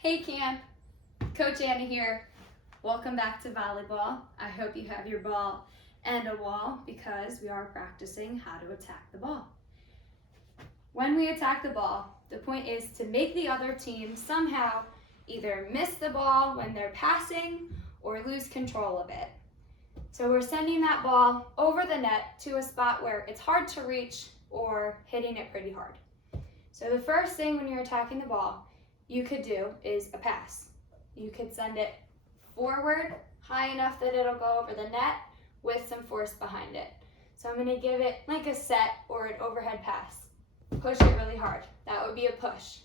Hey Camp, Coach Anna here. Welcome back to volleyball. I hope you have your ball and a wall because we are practicing how to attack the ball. When we attack the ball, the point is to make the other team somehow either miss the ball when they're passing or lose control of it. So we're sending that ball over the net to a spot where it's hard to reach or hitting it pretty hard. So the first thing when you're attacking the ball you could do is a pass. You could send it forward high enough that it'll go over the net with some force behind it. So I'm going to give it like a set or an overhead pass. Push it really hard. That would be a push.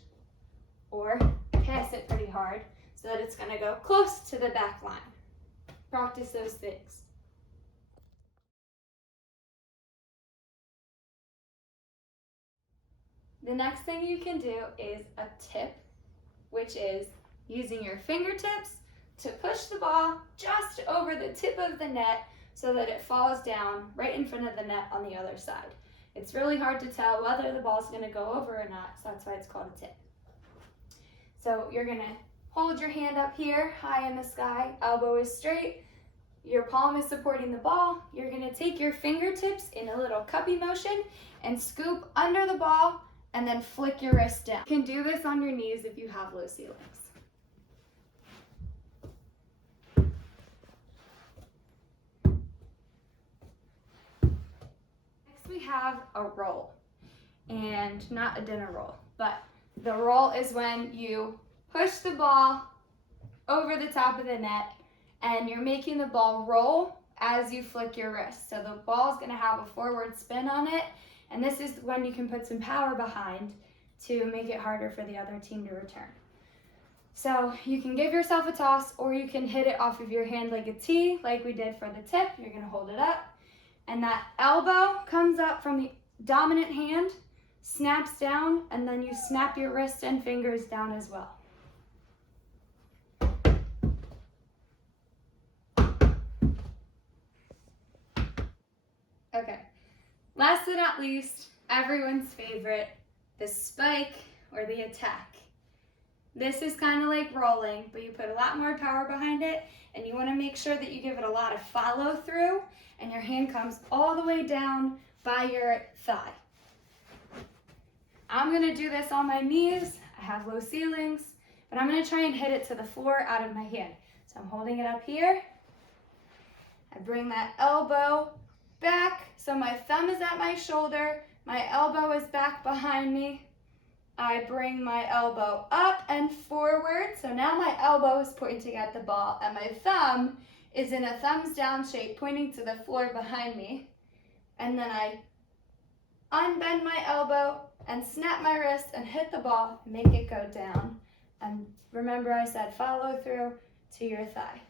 Or pass it pretty hard so that it's going to go close to the back line. Practice those things. The next thing you can do is a tip, which is using your fingertips to push the ball just over the tip of the net so that it falls down right in front of the net on the other side. It's really hard to tell whether the ball is going to go over or not, so that's why it's called a tip. So you're going to hold your hand up here high in the sky, elbow is straight, your palm is supporting the ball. You're going to take your fingertips in a little cuppy motion and scoop under the ball and then flick your wrist down. You can do this on your knees if you have low ceilings. Next we have a roll, and not a dinner roll, but the roll is when you push the ball over the top of the net and you're making the ball roll as you flick your wrist. So the ball is going to have a forward spin on it. And this is when you can put some power behind to make it harder for the other team to return. So you can give yourself a toss or you can hit it off of your hand like a T, like we did for the tip. You're going to hold it up. And that elbow comes up from the dominant hand, snaps down, and then you snap your wrist and fingers down as well. Okay. Last but not least, everyone's favorite, the spike or the attack. This is kind of like rolling, but you put a lot more power behind it, and you want to make sure that you give it a lot of follow through, and your hand comes all the way down by your thigh. I'm going to do this on my knees. I have low ceilings, but I'm going to try and hit it to the floor out of my hand. So I'm holding it up here. I bring that elbow back, so my thumb is at my shoulder, my elbow is back behind me. I bring my elbow up and forward, so now my elbow is pointing at the ball and my thumb is in a thumbs down shape pointing to the floor behind me. And then I unbend my elbow and snap my wrist and hit the ball, make it go down. And remember I said follow through to your thigh.